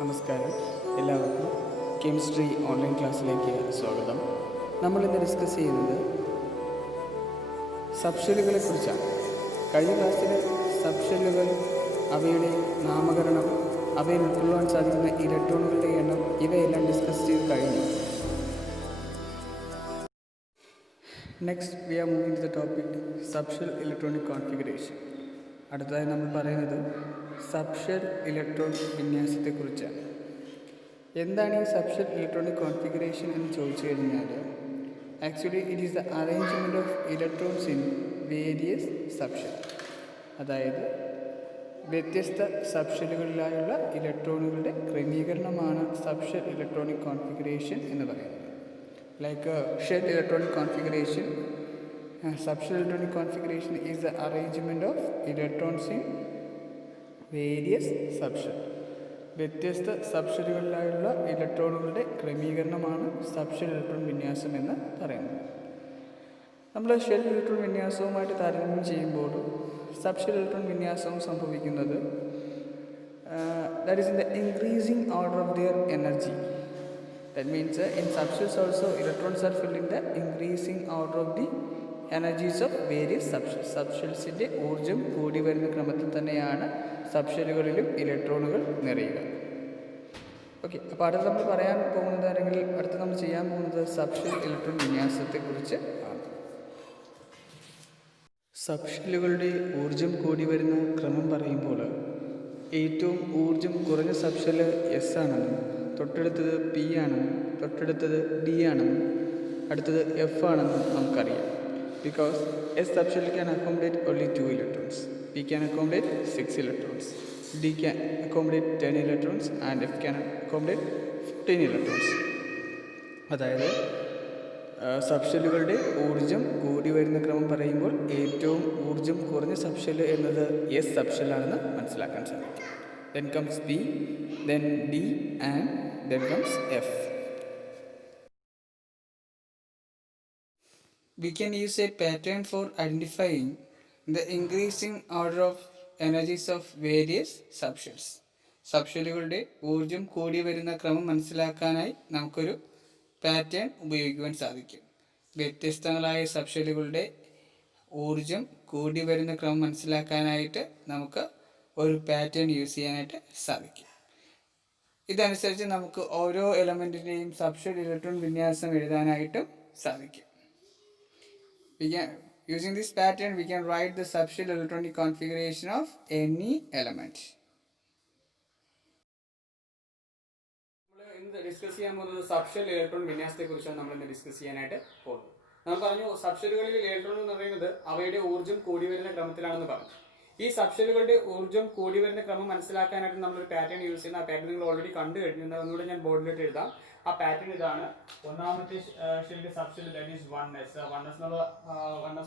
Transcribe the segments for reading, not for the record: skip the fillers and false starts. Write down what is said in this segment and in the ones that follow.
നമസ്കാരം, എല്ലാവർക്കും chemistry online ക്ലാസ്സിലേക്ക് സ്വാഗതം. നമ്മളിന്ന് ഡിസ്കസ് ചെയ്യുന്നത് സബ്ഷെല്ലുകളെ കുറിച്ചാണ്. കഴിഞ്ഞ ക്ലാസ്സിൽ സബ്ഷെല്ലുകൾ, അവയുടെ നാമകരണം, അവയിൽ ഉൾക്കൊള്ളാൻ സാധിക്കുന്ന ഇലക്ട്രോണുകളുടെ എണ്ണം ഇവയെല്ലാം ഡിസ്കസ് ചെയ്ത് കഴിഞ്ഞു. Next we are moving to the topic subshell electronic configuration. അടുത്തതായി നമ്മൾ പറയുന്നത് സബ്ഷെൽ ഇലക്ട്രോൺ വിന്യാസത്തെക്കുറിച്ചാണ്. എന്താണ് ഈ സബ്ഷെൽ ഇലക്ട്രോണിക് കോൺഫിഗറേഷൻ എന്ന് ചോദിച്ചു കഴിഞ്ഞാൽ, actually it is the arrangement of electrons in various subshell. അതായത് വ്യത്യസ്ത സബ്ഷെല്ലുകളിലായുള്ള ഇലക്ട്രോണുകളുടെ ക്രമീകരണമാണ് സബ്ഷെൽ ഇലക്ട്രോണിക് കോൺഫിഗറേഷൻ എന്ന് പറയുന്നത്. Like shell electronic configuration, subshell electronic configuration is the arrangement of electrons in various subshell. വ്യത്യസ്ത സബ്ഷെല്ലുകളിലായുള്ള ഇലക്ട്രോണുകളുടെ ക്രമീകരണമാണ് സബ്ഷെൽ ഇലക്ട്രോൺ വിന്യാസം എന്ന് പറയുന്നത്. നമ്മൾ ഷെൽ ഇലക്ട്രോൺ വിന്യാസവുമായിട്ട് താരതമ്യം ചെയ്യുമ്പോൾ സബ്ഷെൽ ഇലക്ട്രോൺ വിന്യാസവും സംഭവിക്കുന്നത് that is in the increasing order of their energy. That means in subshells also electrons are filled in the increasing order of the energies of various subshell. സബ്ഷെൽസിൻ്റെ ഊർജ്ജം കൂടി വരുന്ന ക്രമത്തിൽ തന്നെയാണ് സബ്ഷെല്ലുകളിലും ഇലക്ട്രോണുകൾ നിറയുക. ഓക്കെ, അപ്പോൾ അടുത്ത് നമ്മൾ പറയാൻ പോകുന്നത്, അല്ലെങ്കിൽ അടുത്ത് നമ്മൾ ചെയ്യാൻ പോകുന്നത് സബ്ഷെൽ ഇലക്ട്രോൺ വിന്യാസത്തെക്കുറിച്ച് ആണ്. സബ്ഷെല്ലുകളുടെ ഊർജ്ജം കൂടി വരുന്ന ക്രമം പറയുമ്പോൾ ഏറ്റവും ഊർജ്ജം കുറഞ്ഞ സബ്ഷെൽ എസ് ആണെന്നും, തൊട്ടടുത്തത് പി ആണെന്നും, തൊട്ടടുത്തത് ഡി ആണെന്നും, അടുത്തത് എഫ് ആണെന്നും നമുക്കറിയാം. Because S subshell can accommodate only 2 electrons, P can accommodate 6 electrons, D can accommodate 10 electrons and F can accommodate 15 electrons. അതായത് സബ്ഷെല്ലുകളുടെ ഊർജ്ജം കൂടി വരുന്ന ക്രമം പറയുമ്പോൾ ഏറ്റവും ഊർജ്ജം കുറഞ്ഞ സബ്ഷെല്ല് എന്നത് എസ് സബ്ഷെല്ലാണെന്ന് മനസ്സിലാക്കാൻ സാധിക്കും. Then comes P, then D and then comes F. We can use a pattern for identifying the increasing order of energies of various subshells. സബ്ഷെല്ലുകളുടെ ഊർജ്ജം കൂടി വരുന്ന ക്രമം മനസ്സിലാക്കാനായി നമുക്കൊരു പാറ്റേൺ ഉപയോഗിക്കുവാൻ സാധിക്കും. വ്യത്യസ്തങ്ങളായ സബ്ഷെല്ലുകളുടെ ഊർജ്ജം കൂടി വരുന്ന ക്രമം മനസ്സിലാക്കാനായിട്ട് നമുക്ക് ഒരു പാറ്റേൺ യൂസ് ചെയ്യാനായിട്ട് സാധിക്കും. ഇതനുസരിച്ച് നമുക്ക് ഓരോ എലമെൻറ്റിൻ്റെയും സബ്ഷെൽ ഇലക്ട്രോൺ വിന്യാസം എഴുതാനായിട്ടും സാധിക്കും. Using this pattern, we can write the subshell electronic configuration of any element. നമ്മൾ ഡിസ്കസ് ചെയ്യാൻ പോകുന്നത് സബ്ഷെൽ ഇലക്ട്രോൺ വിന്യാസത്തെക്കുറിച്ചാണ് നമ്മൾ ഇന്ന് ഡിസ്കസ് ചെയ്യാനായിട്ട് പോകുന്നത്. നമ്മൾ പറഞ്ഞു സബ്ഷെല്ലുകളിൽ ഇലക്ട്രോൺ എന്ന് പറയുന്നത് അവയുടെ ഊർജ്ജം കൂടി വരുന്ന ക്രമത്തിലാണെന്ന് പറഞ്ഞു. ഈ സബ്ഷെല്ലുകളുടെ ഊർജ്ജം കൂടി വരുന്ന ക്രമം മനസ്സിലാക്കാനായിട്ട് നമ്മളൊരു പാറ്റേൺ യൂസ് ചെയ്യുന്ന ആ പാറ്റേൺ നിങ്ങൾ ഓൾറെഡി കണ്ടു കഴിഞ്ഞിട്ടുണ്ട്. ഒന്നുകൂടെ ഞാൻ ബോർഡിലിട്ട് എഴുതാം. ആ പാറ്റേൺ ഇതാണ്. ഒന്നാമത്തെ ഷെല്ലിന്റെ subshell that is 1s. 1s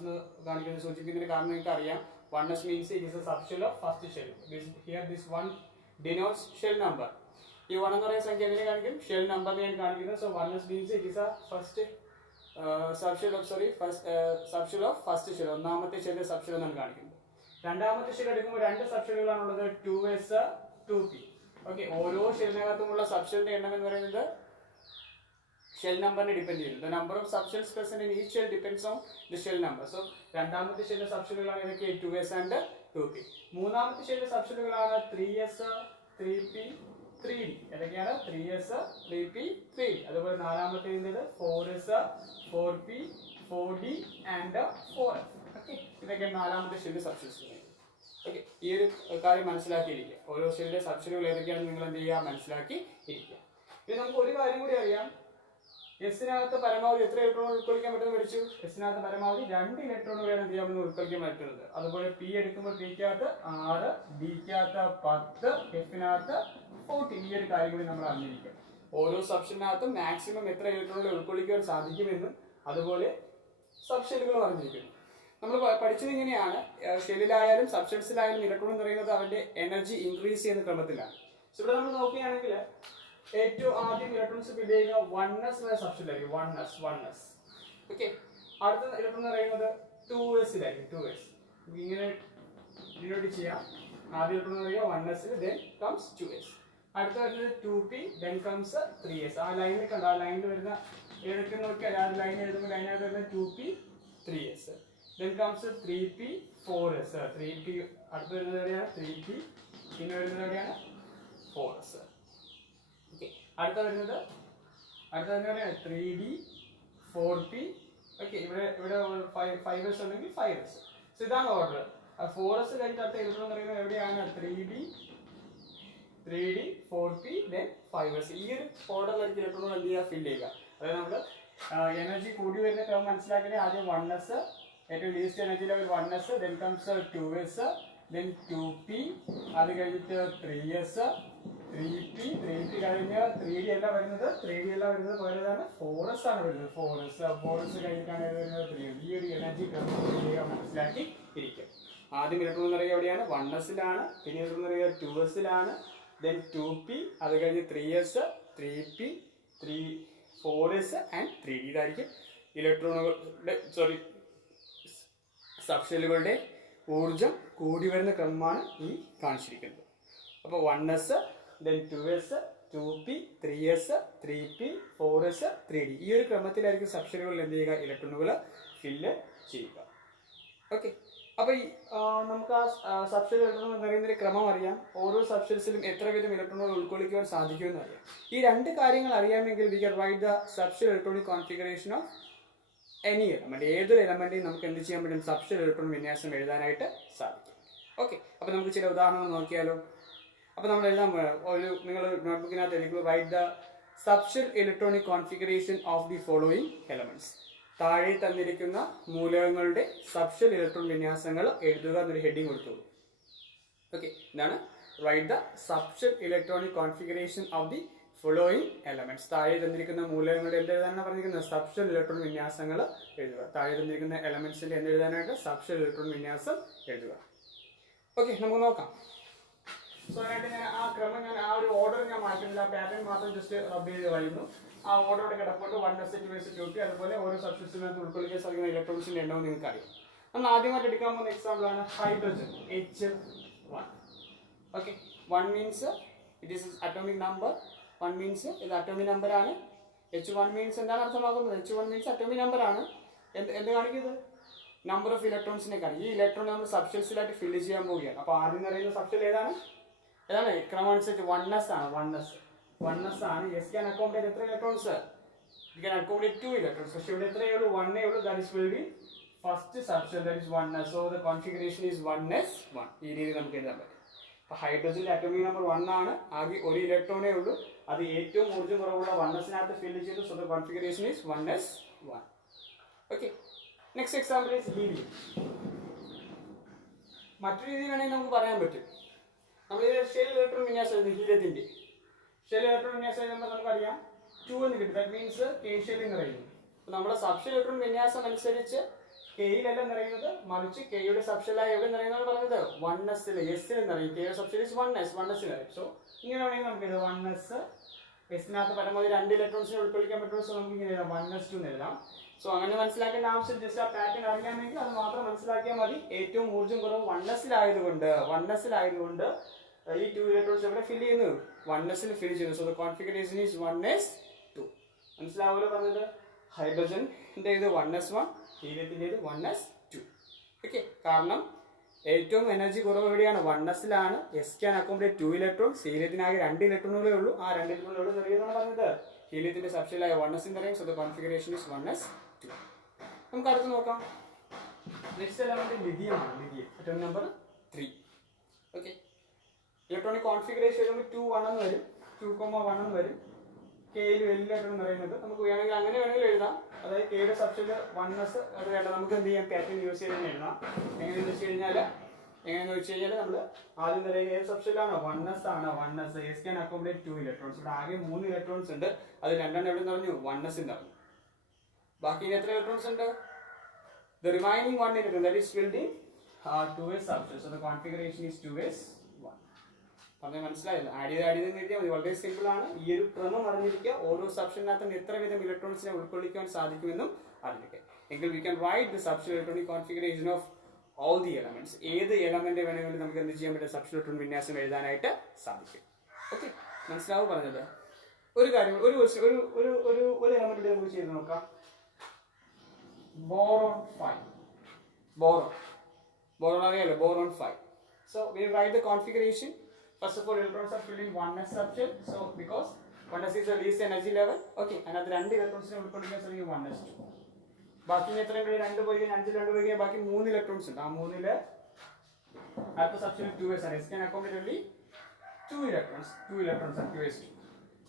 എന്ന് കാണിക്കുന്നത് സൂചിപ്പിക്കുന്നതിന് കാരണം നിങ്ങൾക്ക് അറിയാം. 1s means it is a subshell of first shell. Here this 1 denotes shell number. ഈ 1 എന്ന് പറയുന്ന സംഖ്യ എങ്ങനെ കാണിക്കും? ഷെൽ നമ്പറിനെയാണ് കാണിക്കുന്നത്. So 1s means it is a first subshell of first shell. ഒന്നാമത്തെ ഷെല്ലിന്റെ സബ്ഷെൽ എന്നാണ് കാണിക്കുന്നത്. രണ്ടാമത്തെ ഷെൽ എടുക്കുമ്പോൾ രണ്ട് സബ്ഷെല്ലുകളാണുള്ളത്, 2s 2p. ഓക്കെ, ഓരോ ഷെല്ലിനകത്തുമുള്ള സബ്ഷെല്ലിന്റെ എണ്ണം എന്ന് പറയുന്നത് ഷെൽ നമ്പറിനെ ഡിപ്പെൻഡ് ചെയ്യുന്നു. The number of subshells present in each shell depends on the shell number. So രണ്ടാമത്തെ ഷെല്ലിന്റെ സബ്ഷെല്ലുകളാണ് ഇതൊക്കെ 2s and 2p. മൂന്നാമത്തെ ഷെല്ലിന്റെ സബ്ഷെല്ലുകളാണ് 3s 3p 3d. ഏതൊക്കെയാണ്? 3s 3p 3d. അതുപോലെ നാലാമത്തേത് 4s 4p 4d and 4f. Okay, ഇതൊക്കെ നാലാമത്തെ ഷെല്ലിന്റെ സബ്ഷെല്ലുകൾ. ഓക്കെ, ഈ ഒരു കാര്യം മനസ്സിലാക്കിയിരിക്കുക. ഓരോ ഷെല്ലിന്റെ സബ്ഷെല്ലുകൾ ഏതൊക്കെയാണെന്ന് നിങ്ങൾ എന്ത് ചെയ്യുക? മനസ്സിലാക്കി ഇരിക്കുക. ഇനി നമുക്ക് ഒരു കാര്യം കൂടി അറിയാം. എസിനകത്ത് പരമാവധി എത്ര ഇലക്ട്രോണുകൾ ഉൾക്കൊള്ളിക്കാൻ പറ്റുമെന്ന് പഠിച്ചു. എസിനകത്ത് പരമാവധി 2 ഇലക്ട്രോണുകളാണ് എന്ത് ചെയ്യാമെന്ന് ഉൾക്കൊള്ളിക്കാൻ പറ്റുന്നത്. അതുപോലെ പി എടുക്കുമ്പോൾ പിക്കകത്ത് 6, ഡിക്കകത്ത് 10, എഫിനകത്ത് 14. ഈ ഒരു കാര്യം കൂടി നമ്മൾ അറിഞ്ഞിരിക്കുക. ഓരോ സബ്ഷെല്ലിനകത്തും മാക്സിമം എത്ര ഇലക്ട്രോണുകൾ ഉൾക്കൊള്ളിക്കാൻ സാധിക്കുമെന്നും അതുപോലെ സബ്ഷെല്ലുകൾ അറിഞ്ഞിരിക്കുന്നു. നമ്മൾ പഠിച്ചത് ഇങ്ങനെയാണ്. ഷെല്ലിലായാലും സബ്ഷെൽസിലായാലും ഇലക്ട്രോൺ എന്ന് പറയുന്നത് അവരുടെ എനർജി ഇൻക്രീസ് ചെയ്യുന്ന ക്രമത്തിലാണ്. സോ ഇവിടെ നമ്മൾ നോക്കുകയാണെങ്കിൽ ഏറ്റവും ആദ്യം ഇലക്ട്രോൺസ് ഫിൽ ചെയ്യുക 1s എന്ന സബ്ഷെല്ലായിരിക്കും. 1s. ഓക്കെ, അടുത്ത ഇലക്ട്രോൺ എന്ന് പറയുന്നത് 2sലായിരിക്കും. 2s ഇങ്ങനെ ഡിനോട്ട് ചെയ്യാം. ആദ്യം ഇലക്ട്രോൺ എന്ന് പറയുക 1s, then comes 2s. അടുത്ത വരുന്നത് 2p, then comes 3s. ആ ലൈനിൽ കണ്ടോ, ആ ലൈനിൽ വരുന്ന ഏതൊക്കെ നോക്കിയാൽ ആ ലൈൻ എഴുതുമ്പോൾ ലൈനകത്ത് വരുന്നത് 2p 3s, then comes 3p 4s. 3p അടുത്ത് വരുന്നത് എവിടെയാണ് 3p, പിന്നെ വരുന്നത് എവിടെയാണ് 4s. ഓക്കെ, അടുത്ത വരുന്നത് എവിടെയാണ് 3d 4p. ഓക്കെ, ഇവിടെ 5s ഉണ്ടെങ്കിൽ 5s. സോ ഇതാണ് ഓർഡർ. 4s കഴിഞ്ഞിട്ട് അടുത്ത എഴുതുന്നത് പറയുന്നത് എവിടെയാണ് 3d 4p then 5s. ഈ ഒരു ഓർഡറിലേക്ക് ഇലക്ട്രോണുകൾ എന്ത് ചെയ്യുക, ഫില്ല് ചെയ്യുക. അതായത് നമ്മൾ എനർജി കൂടി വരുന്ന ക്രമം മനസ്സിലാക്കിയാൽ ആദ്യം 1s, ഏറ്റവും least energy level 1s, then comes 2s, then 2p, അത് കഴിഞ്ഞിട്ട് 3s, 3p കഴിഞ്ഞ് 3d എല്ലാം വരുന്നത് പകരമാണ് 4s ആണ് വരുന്നത്. 4s കഴിഞ്ഞിട്ടാണ് വരുന്നത് 3d. ഈ ഒരു എനർജി ക്രമം മനസ്സിലാക്കി ഇരിക്കും. ആദ്യം ഇലക്ട്രോൺ നിറയുക എവിടെയാണ്, 1sലാണ്, പിന്നെ ഇലക്ട്രോൺ നിറയുക 2sലാണ്, then 2p, അത് കഴിഞ്ഞ് 3s, 3p, 4s and 3d. ഇതായിരിക്കും ഇലക്ട്രോണുകളുടെ സബ്ഷെല്ലുകളുടെ ഊർജം കൂടി വരുന്ന ക്രമമാണ് ഈ കാണിച്ചിരിക്കുന്നത്. അപ്പോൾ 1s, then 2s, 2p, 3s, 3p, 4s, 3d. ഈ ഒരു ക്രമത്തിലായിരിക്കും സബ്ഷെല്ലുകളിൽ എന്ത് ചെയ്യുക, ഇലക്ട്രോണുകൾ ഫില്ല് ചെയ്യുക. ഓക്കെ, അപ്പോൾ ഈ നമുക്ക് ആ സബ്ഷെൽ ഇലക്ട്രോൺ നിറയുന്നതിന്റെ ക്രമം അറിയാം. ഓരോ സബ്ഷെൽസിലും എത്ര വീതം ഇലക്ട്രോണുകൾ ഉൾക്കൊള്ളിക്കുവാൻ സാധിക്കുമെന്ന് അറിയാം. ഈ രണ്ട് കാര്യങ്ങൾ അറിയാമെങ്കിൽ we can write the subshell electronic configuration of any element. ഏതൊരു എലമെന്റിനും നമുക്ക് എന്ത് ചെയ്യാൻ പറ്റും, സബ്ഷെൽ ഇലക്ട്രോൺ വിന്യാസം എഴുതാനായിട്ട് സാധിക്കും. ഓക്കെ, അപ്പോൾ നമുക്ക് ചില ഉദാഹരണങ്ങൾ നോക്കിയാലോ. അപ്പോൾ നമ്മൾ എഴുതാൻ നിങ്ങൾ നോട്ട്ബുക്കിനകത്ത് എഴുതി write the subshell electronic configuration of the following elements. താഴെ തന്നിരിക്കുന്ന മൂലകങ്ങളുടെ സബ്ഷെൽ ഇലക്ട്രോൺ വിന്യാസങ്ങൾ എഴുതുക എന്നൊരു ഹെഡിങ് കൊടുത്തോളൂ. ഓക്കെ, ഇതാണ് write the subshell electronic configuration of the following elements. താഴെ തന്നിരിക്കുന്ന മൂലകങ്ങളുടെ എന്ത് എഴുതാനാണ് പറഞ്ഞിരിക്കുന്നത്, സബ്ഷെൽ ഇലക്ട്രോൺ വിന്യാസങ്ങൾ എഴുതുക. താഴെ തന്നിരിക്കുന്ന എലമെന്റ്സിന്റെ എന്ത് എഴുതാനായിട്ട്, സബ്ഷെൽ ഇലക്ട്രോൺ വിന്യാസം എഴുതുക. ഓക്കെ, നമുക്ക് നോക്കാം. സോ അതിനായിട്ട് ഞാൻ ആ ക്രമം ആ ഒരു ഓർഡർ ഞാൻ മാറ്റുന്നില്ല, പാറ്റേൺ മാത്രം ജസ്റ്റ് റബ്ബ് ചെയ്ത് കഴിയുന്നു. ആ ഓർഡറോടെ കിടപ്പുണ്ട് 1s, 2s, 2p. അതുപോലെ ഓരോ സബ്സ്റ്റൻസിനകത്ത് ഉൾക്കൊള്ളിക്കാൻ സാധിക്കുന്ന ഇലക്ട്രോൺസിന്റെ എണ്ണവും നിങ്ങൾക്ക് അറിയാം. നമ്മൾ ആദ്യമായിട്ട് എടുക്കാൻ പോകുന്ന എക്സാമ്പിൾ ആണ് hydrogen H1. Okay, 1 means it is atomic number. 1 means ഇത് അറ്റോമിക് നമ്പർ ആണ്. H1 മീൻസ് എന്താണ് അർത്ഥമാക്കുന്നത്, H1 മീൻസ് അറ്റോമിക് നമ്പർ ആണ്. എന്ത് കാണിക്കുന്നത്, നമ്പർ ഓഫ് ഇലക്ട്രോൺസിനെ കാണിക്കും. ഈ ഇലക്ട്രോൺ നമ്മൾ സബ്ഷെൽസിലായിട്ട് ഫില്ല് ചെയ്യാൻ പോവുകയാണ്. അപ്പോൾ ആദ്യം പറയുന്ന സബ്ഷെൽ ഏതാണ് ക്രമം അനുസരിച്ച് 1s ആണ്. 1s ആണ്. S can accommodate എത്ര electrons, it can accommodate 2 electrons. പക്ഷേ ഇവിടെ എത്രയേ ഉള്ളൂ, 1 ഉള്ളൂ. that is will be first subshell, that is 1s. so the configuration is 1s1. ഈ രീതിയിൽ നമുക്ക് എഴുതാൻ പറ്റും. അപ്പോൾ ഹൈഡ്രജന്റെ അറ്റോമിക് നമ്പർ 1 ആണ്. ആകെ ഒരു ഇലക്ട്രോണേ ഉള്ളൂ. അത് ഏറ്റവും ഊർജ്ജം കുറവുള്ള 1sനകത്ത് ഫില്ല് ചെയ്തു. so the configuration is 1s1. okay, next example is helium. മറ്റൊരു രീതി വേണമെങ്കിൽ നമുക്ക് പറയാൻ പറ്റും. നമ്മൾ ഷെൽ ഇലക്ട്രോൺ വിന്യാസം എഴുതും. ഹീലിയത്തിന്റെ ഷെൽ ഇലക്ട്രോൺ വിന്യാസം എഴുതുമ്പോൾ നമുക്കറിയാം 2 എന്ന് കിട്ടും. ദാറ്റ് മീൻസ് കെ ഷെല്ലിൽ നിറയുന്നു. അപ്പോൾ നമ്മുടെ സബ്ഷെൽ ഇലക്ട്രോൺ വിന്യാസം അനുസരിച്ച് കെയിലല്ല നിറയുന്നത്, മറിച്ച് കെയുടെ സബ്ഷെല്ലായി എവിടെ നിറയുന്നത് പറഞ്ഞത് 1s എസിൽ നിറയും. കെയുടെ സബ്ഷെൽ 1s നിറയും. സോ ഇങ്ങനെ വേണമെങ്കിൽ നമുക്ക് എഴുതാം 1s. എസിനകത്ത് പരമാവധി 2 ഇലക്ട്രോൺസിനെ ഉൾക്കൊള്ളിക്കാൻ പറ്റുമോ, സോ നമുക്ക് ഇങ്ങനെ എഴുതാം 1s2 എന്ന് എഴുതാം. സോ അങ്ങനെ മനസ്സിലാക്കേണ്ട ആവശ്യം ജസ്റ്റ് ആ പാറ്റേൺ അറിയാമെങ്കിൽ അത് മാത്രം മനസ്സിലാക്കിയാൽ മതി. ഏറ്റവും ഊർജ്ജം കുറവ് 1sലായതുകൊണ്ട് ഈ 2 ഇലക്ട്രോൺസ് എവിടെ ഫില്ല് ചെയ്യുന്നു, 1sൽ ഫില്ല് ചെയ്യുന്നു. So the configuration is 1s2. മനസ്സിലാവുമല്ലോ പറഞ്ഞത്. ഹൈഡ്രജന്റെ ഇത് 1s1, ഹീലിയത്തിന്റെ ഇത് 1s2. ഓക്കെ, കാരണം ഏറ്റവും എനർജി കുറവ് എവിടെയാണ്, 1sലാണ്. S can accommodate 2 electrons. ഹീലിയത്തിനാകെ 2 ഇലക്ട്രോണുകളേ ഉള്ളൂ. ആ 2 ഇലക്ട്രോണുകൾ നിറയുന്നതാണ് പറഞ്ഞത്. ഹീലിയത്തിന്റെ സബ്ഷെല്ലായ 1s നിറയും. So the configuration is 1s2. നമുക്ക് അടുത്ത് നോക്കാം. നെക്സ്റ്റ് എലമെന്റ് ലിഥിയം ആണ്. Lithium atomic number 3. Okay, electronic configuration എഴുതുമ്പോൾ 2 1 എന്ന് വരും, 2,1 എന്ന് വരും. കെയിൽ എല്ലായിട്ടാണ് പറയുന്നത്. നമുക്ക് വേണമെങ്കിൽ അങ്ങനെ വേണമെങ്കിൽ എഴുതാം. അതായത് കെയുടെ സബ്ഷെൽ 1s അത് വേണ്ട. നമുക്ക് എന്ത് ചെയ്യാം, പാറ്റേൺ യൂസ് ചെയ്ത് തന്നെ എഴുതാം. എങ്ങനെയെന്ന് വെച്ച് കഴിഞ്ഞാൽ നമ്മൾ ആദ്യം പറയുക ഏത് സബ്ഷെല്ലാണ്, 1s ആണ്. 1s S can accommodate 2 electrons. ഇവിടെ ആകെ 3 ഇലക്ട്രോൺസ് ഉണ്ട്. അത് 2 എവിടെ നിറഞ്ഞു, 1s നിറഞ്ഞു. ബാക്കി എത്ര ഇലക്ട്രോൺസ് ഉണ്ട്, the remaining 1 electron that is filled in 2s subshell. so the configuration is 2s1. പറഞ്ഞാൽ മനസ്സിലായല്ലോ. ആഡ് ചെയ്ത് എഴുതിയാൽ മതി. വളരെ സിമ്പിൾ ആണ്. ഈ ഒരു ക്രമം അറിഞ്ഞിരിക്കുക. ഓരോ സബ്ഷെലിനകത്തും എത്ര വിധം ഇലക്ട്രോൺസിനെ ഉൾക്കൊള്ളിക്കാൻ സാധിക്കുമെന്നും അറിഞ്ഞിരിക്കുക. എങ്കിൽ we can write the subshell electronic configuration of all the elements. ഏത് എലമെന്റ് വേണമെങ്കിലും നമുക്ക് എന്ത് ചെയ്യാൻ പറ്റും, സബ്ഷെൽ ഇലക്ട്രോൺ വിന്യാസം എഴുതാനായിട്ട് സാധിക്കും. ഓക്കെ, മനസ്സിലാവും പറഞ്ഞത്. ഒരു കാര്യം ഒരു ഒരു ഒരു ഒരു ഒരു എലമെന്റ് നമുക്ക് ചെയ്ത് നോക്കാം. boron 5. boron അറിയാലോ, boron 5. So we write the configuration. First of all, electrons are filled in 1s subshell. So because 1s is the least energy level, okay, അതിനകത്ത് 2 ഇലക്ട്രോൺസിനെ ഉൾക്കൊള്ളിക്കാൻ ശ്രമിക്കും 1s2. ബാക്കി എത്ര ഉണ്ട്? 2 പോയി 5 2 പോയി ബാക്കി 3 ഇലക്ട്രോൺസ് ഉണ്ട്. ആ 3ല് അടുത്ത സബ്ഷെൽ 2s ആണ്. s can accommodate only 2 electrons and 2s2.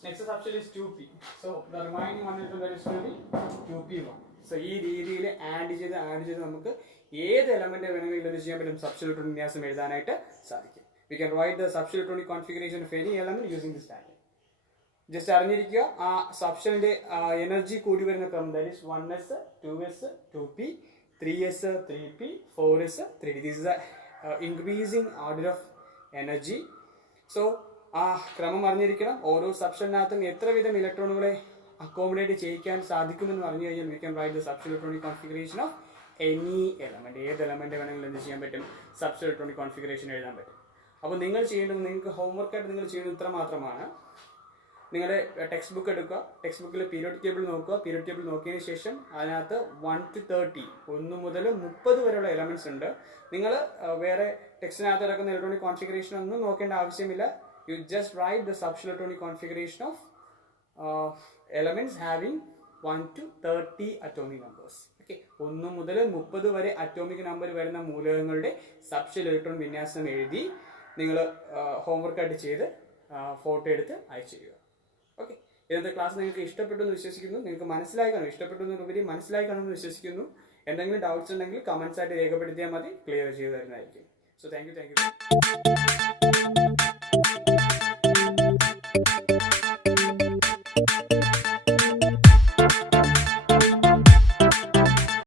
Next subshell is 2p. So the remaining one electron that is going to be 2p1. So ഈ രീതിയിൽ ആഡ് ചെയ്ത് നമുക്ക് ഏത് എലമെന്റ് വേണമെങ്കിലും ഇത് ചെയ്യാൻ പറ്റും. സബ്ഷെൽ ഇലക്ട്രോൺ വിന്യാസം എഴുതാനായിട്ട് സാധിക്കും. We can write the subshell electronic configuration of any element using this diagram. Just അറിഞ്ഞിരിക്കുക ആ സബ്ഷെലിന്റെ എനർജി കൂടി വരുന്ന ക്രമം, that is 1s 2s 2p 3s 3p 4s 3d. This is the increasing order of energy. So ആ ക്രമം അറിഞ്ഞിരിക്കണം. ഓരോ സബ്ഷെലിനകത്തും എത്ര വിധം ഇലക്ട്രോണുകളെ അക്കോമഡേറ്റ് ചെയ്യിക്കാൻ സാധിക്കുമെന്ന് പറഞ്ഞു കഴിഞ്ഞാൽ we can write the subshell electronic configuration of any element. ഏത് എലമെന്റ് വേണമെങ്കിലും എന്ത് ചെയ്യാൻ പറ്റും? സബ്ഷെൽ ഇലക്ട്രോണിക് കോൺഫിഗറേഷൻ എഴുതാൻ പറ്റും. അപ്പോൾ നിങ്ങൾ ചെയ്യേണ്ടത്, നിങ്ങൾക്ക് ഹോംവർക്കായിട്ട് നിങ്ങൾ ചെയ്യുന്നത് ഇത്ര മാത്രമാണ്. നിങ്ങളുടെ ടെക്സ്റ്റ് ബുക്ക് എടുക്കുക, ടെക്സ്റ്റ് ബുക്കിൽ പീരിയോഡിക് ടേബിൾ നോക്കുക. പീരിയോഡിക് ടേബിൾ നോക്കിയതിന് ശേഷം അതിനകത്ത് 1 to 30 1 മുതൽ 30 വരെയുള്ള എലമെന്റ്സ് ഉണ്ട്. നിങ്ങൾ വേറെ ടെക്സ്റ്റിനകത്ത് കിടക്കുന്ന ഇലക്ട്രോണിക് കോൺഫിഗറേഷൻ ഒന്നും നോക്കേണ്ട ആവശ്യമില്ല. You just write the subshell electronic configuration of elements having 1 to 30 atomic numbers. Okay, 1 മുതൽ 30 വരെ അറ്റോമിക് നമ്പർ വരുന്ന മൂലകങ്ങളുടെ സബ്ഷെൽ ഇലക്ട്രോൺ വിന്യാസം എഴുതി നിങ്ങൾ ഹോംവർക്കായിട്ട് ചെയ്ത് ഫോട്ടോ എടുത്ത് അയച്ചു ചെയ്യുക. ഓക്കെ, ഇന്നത്തെ ക്ലാസ് നിങ്ങൾക്ക് ഇഷ്ടപ്പെട്ടു എന്ന് വിശ്വസിക്കുന്നു. നിങ്ങൾക്ക് മനസ്സിലായി കാണും, ഇഷ്ടപ്പെട്ടു എന്നതിലുപരി മനസ്സിലായി കാണുമെന്ന് വിശ്വസിക്കുന്നു. എന്തെങ്കിലും ഡൗട്ട്സ് ഉണ്ടെങ്കിൽ കമൻസ് ആയിട്ട് രേഖപ്പെടുത്തിയാൽ മതി, ക്ലിയർ ചെയ്ത് തരുന്നതായിരിക്കും. So thank you.